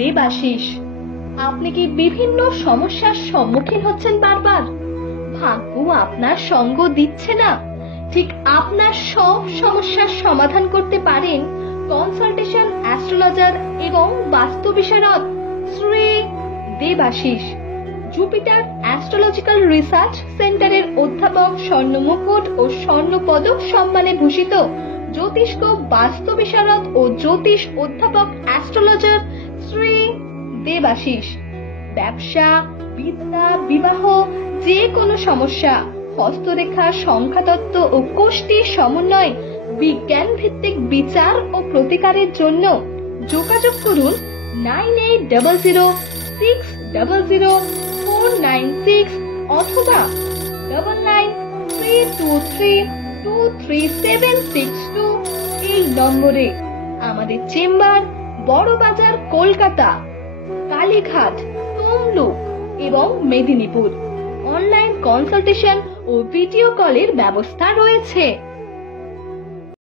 দেবাশিস। আপনি কি বিভিন্ন সমস্যার সম্মুখীন হচ্ছেন বারবার? ভাগ্য আপনার সঙ্গ দিচ্ছে না। ঠিক আপনার সব সমস্যার সমাধান করতে পারেন কনসালটেশন অ্যাস্ট্রোলজার এবং বাস্তু বিশারদ Shri Debashis. Jupiter astrological research সেন্টারের অধ্যাপক, স্বর্ণ মুকুট ও স্বর্ণ পদক সম্মানে ভূষিত জ্যোতিষ্ক, বাস্তু বিশারদ ও জ্যোতিষ অধ্যাপক অ্যাস্ট্রোলজার শ্রী দেবাশিস। ব্যবসা, বিদ্যা, বিবাহ, যে কোনো সমস্যা, হস্তরেখা, সংখ্যাতত্ত্ব ও কোষ্ঠীর সমন্বয়, বিজ্ঞান ভিত্তিক বিচার ও প্রতিকারের জন্য যোগাযোগ করুন 9800600496 অথবা 9932323762 এই নম্বরে। আমাদের চেম্বার বড় বাজার, কলকাতা, কালীঘাট, তমলুক এবং মেদিনীপুর। অনলাইন কনসালটেশন ও ভিডিও কলের ব্যবস্থা রয়েছে।